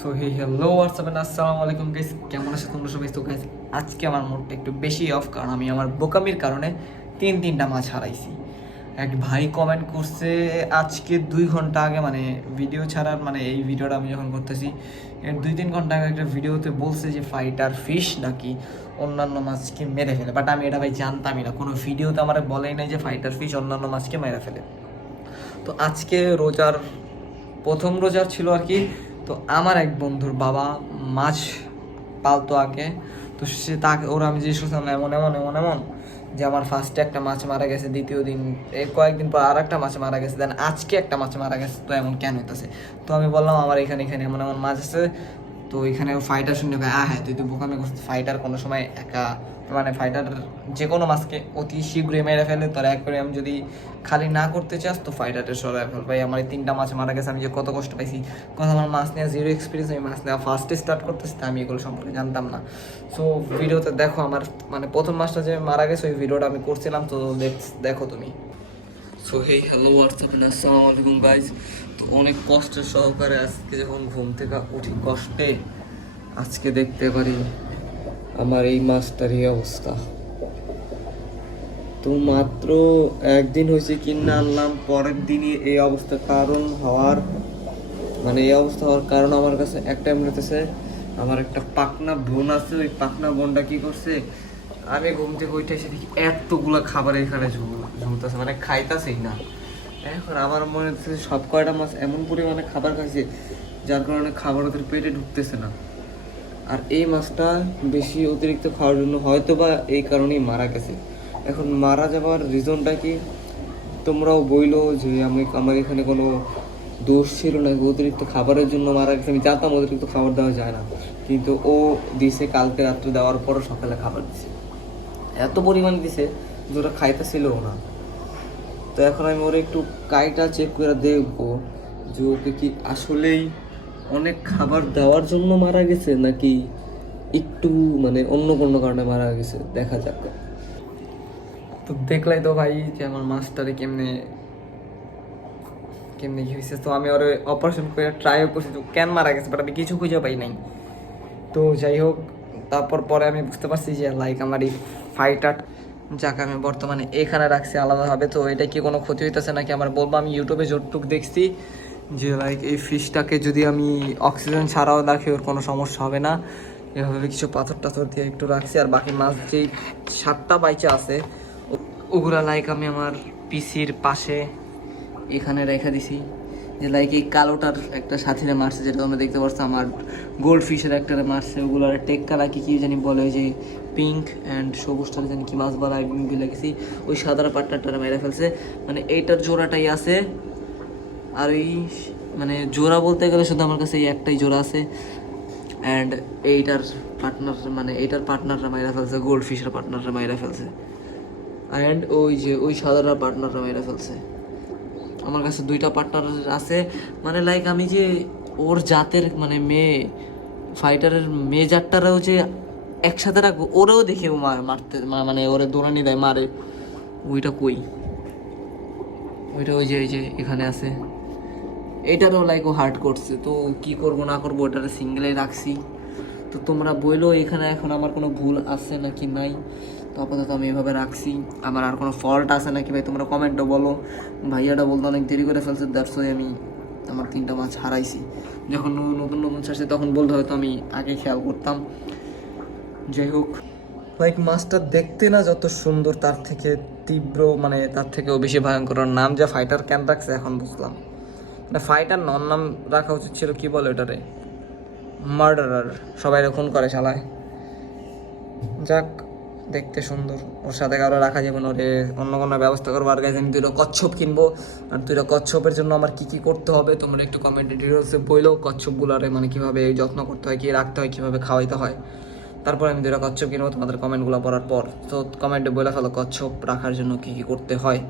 So hey hello WhatsApp আসসালামু আলাইকুম guys, কেমন আছো তোমরা সবাই? তো গাইস আজকে আমার মুডটা একটু বেশি অফ, কারণ আমি আমার বোকামির কারণে তিনটা মাছ হারাইছি। এক ভাই কমেন্ট করছে আজকে 2 ঘন্টা আগে, মানে ভিডিও ছাড়ার, মানে এই ভিডিওটা আমি যখন করতেছি এর 2-3 ঘন্টা আগে একটা ভিডিওতে বলছে যে ফাইটার ফিশ নাকি অন্যান্য মাছকে মেরে ফেলে। বাট আমি এটা ভাই জানতামই না, কোনো ভিডিওতে আমার বলেই নাই যে ফাইটার ফিশ অন্যান্য মাছকে মেরে ফেলে। তো আজকে রোজার প্রথম রোজার ছিল আর কি। তো আমার এক বন্ধুর বাবা মাছ পালতো আগে। তো সে তাকে ওরা আমি জিজ্ঞেস করছিলাম এমন এমন এমন এমন যে আমার ফার্স্টে একটা মাছ মারা গেছে, দ্বিতীয় দিন কয়েকদিন পর আর একটা মাছ মারা গেছে, দেন আজকে একটা মাছ মারা গেছে, তো এমন কেন হইতেছে? তো আমি বললাম আমার এখানে এখানে এমন এমন মাছ আছে। তো এখানে ফাইটার শুনে হ্যাঁ তুই তো বোকামি করছিস, ফাইটার কোনো সময় একা, মানে ফাইটার যে কোনো মাছকে অতি শীঘ্রই মেরে ফেলে। তোর অ্যাকোয়ারিয়াম যদি খালি না করতে চাস তো ফাইটারের সরাই ফেল। ভাই আমার এই 3টা মাছ মারা গেছে, আমি যে কত কষ্ট পাইছি, কথা আমার মাছ নেওয়া জিরো এক্সপিরিয়েন্স, আমি মাছ নেওয়া ফার্স্টে স্টার্ট করতেছি, তা আমি এগুলো সম্পর্কে জানতাম না। সো ভিডিওতে দেখো আমার মানে প্রথম মাছটা যে মারা গেছে ওই ভিডিওটা আমি করছিলাম, তো দেখো তুমি। সো হেই হ্যালো হোয়াটসঅ্যাপ আসসালামু আলাইকুম গাইজ। তো অনেক কষ্ট সহকারে আজকে যখন ঘুম থেকে উঠি কষ্টে, আজকে দেখতে পারি আমার এই মাছটার এই অবস্থা। তো মাত্র একদিন হয়েছে কিনে আনলাম, পরের দিনই এই অবস্থা। কারণ হওয়ার মানে এই অবস্থা হওয়ার কারণ আমার কাছে একটা মনেতেছে, আমার একটা পাকনা বোন আছে। ওই পাকনা বোনটা কি করছে, আমি ঘুম থেকে উঠে এসে দেখি এতগুলা খাবার এখানে ঝুলতেছে, মানে খাইতেছেই না। এখন আমার মনে হচ্ছে সব কয়টা মাছ এমন পরিমাণে খাবার খাইছে যার কারণে খাবার ওদের পেটে ঢুকতেছে না। আর এই মাছটা বেশি অতিরিক্ত খাওয়ার জন্য হয়তো বা এই কারণেই মারা গেছে। এখন মারা যাওয়ার রিজনটা কি তোমরাও বইলো যে আমার এখানে কোনো দোষ ছিল না, অতিরিক্ত খাবারের জন্য মারা গেছে। আমি জানতাম অতিরিক্ত খাবার দেওয়া যায় না, কিন্তু ও দিছে কালকে রাত্রে, দেওয়ার পরও সকালে খাবার দিছে, এত পরিমাণে দিছে যে ওরা খাইতেছিলও না। তো এখন আমি ওরা একটু কাইটা চেক করে দেখবো যে ওকে কি আসলেই অনেক খাবার দেওয়ার জন্য মারা গেছে নাকি একটু মানে অন্য কোনো কারণে মারা গেছে, দেখা যাক। তো দেখলাই তো ভাই যে আমার মাছটারে কেমনে কেমনে কি হয়েছে। তো আমি ওর অপারেশন করে ট্রাইও করছি, তো কেন মারা গেছে বাট আমি কিছু খুঁজে পাই নাই। তো যাই হোক, তারপর পরে আমি বুঝতে পারছি যে লাইক আমার এই ফাইটার যাকে আমি বর্তমানে এখানে রাখছি আলাদাভাবে, তো এটা কি কোনো ক্ষতি হইতেছে নাকি আমার বলবো। আমি ইউটিউবে যতটুকু দেখছি যে লাইক এই ফিশটাকে যদি আমি অক্সিজেন ছাড়াও রাখি ওর কোনো সমস্যা হবে না, এভাবে কিছু পাথর টাথর দিয়ে একটু রাখছি। আর বাকি মাছ যেই 7টা বাইচা আছে ওগুলা লাইক আমি আমার পিসির পাশে এখানে রেখে দিছি। যে লাইক এই কালোটার একটা সাথীরে মারছে, যেটা তোমরা দেখতে পাচ্ছ, আমার গোল্ড ফিশের একটা মারছে, ওগুলোর টেক্কা নাকি কি জানি বলে, ওই যে পিঙ্ক অ্যান্ড সবুজটার জানি কি মাছ বলা ভুলে গেছি, ওই সাদার পাট্টারটা মেরে ফেলছে। মানে এইটার জোড়াটাই আছে, আর ওই মানে জোড়া বলতে গেলে শুধু আমার কাছে এই একটাই জোড়া আছে। অ্যান্ড এইটার পার্টনার মানে এইটার পার্টনাররা মাইরা ফেলছে, গোল্ড ফিশের পার্টনাররা মাইরা ফেলছে। অ্যান্ড ওই যে ওই সাদারা পার্টনাররা মাইরা ফেলছে। আমার কাছে 2টা পার্টনার আছে, মানে লাইক আমি যে ওর জাতের মানে মেয়ে ফাইটারের মেয়ে জাতটারাও যে একসাথে রাখবো, ওরাও দেখে মারতে মানে ওরে দৌড়ানি দেয় মারে। ওইটা কই, ওইটা ওই যে এখানে আছে, এটারও লাইক ও হার্ট করছে। তো কি করব না করবো, ওটারে সিঙ্গেলে রাখছি। তো তোমরা বইলো এখানে এখন আমার কোনো ভুল আছে নাকি নাই। তো আপাতত আমি এভাবে রাখছি, আমার আর কোনো ফল্ট আছে নাকি ভাই তোমরা কমেন্টও বলো। ভাইয়াটা বলতে অনেক দেরি করে ফেলছে, দ্যাটস ওয়াই আমি আমার 3টা মাছ হারাইছি। যখন নতুন নতুন ছাড়ছে তখন বলতে হয়তো আমি আগে খেয়াল করতাম। যাই হোক, লাইক মাছটা দেখতে না যত সুন্দর তার থেকে তীব্র, মানে তার থেকেও বেশি ভয়ঙ্কর। নাম যে ফাইটার কেন রাখছে এখন বুঝলাম। মানে ফাইটার নন নাম রাখা উচিত ছিল, কি বলে ওটারে, মার্ডারার, সবাই খুন করে শালায়। যাক, দেখতে সুন্দর, ওর সাথে কারো রাখা যাবে না, ওরে অন্য কোনো ব্যবস্থা করবো। আর গাইজ আমি 2টা কচ্ছপ কিনবো, আর 2টা কচ্ছপের জন্য আমার কি কি করতে হবে তোমরা একটু কমেন্টে ডিটেলসে বইলো। কচ্ছপগুলোরে মানে কীভাবে যত্ন করতে হয়, কী রাখতে হয়, কীভাবে খাওয়াইতে হয়। তারপর আমি 2টা কচ্ছপ কিনবো তোমাদের কমেন্টগুলো পড়ার পর। তো কমেন্টে বলে ফেলো কচ্ছপ রাখার জন্য কী কী করতে হয়।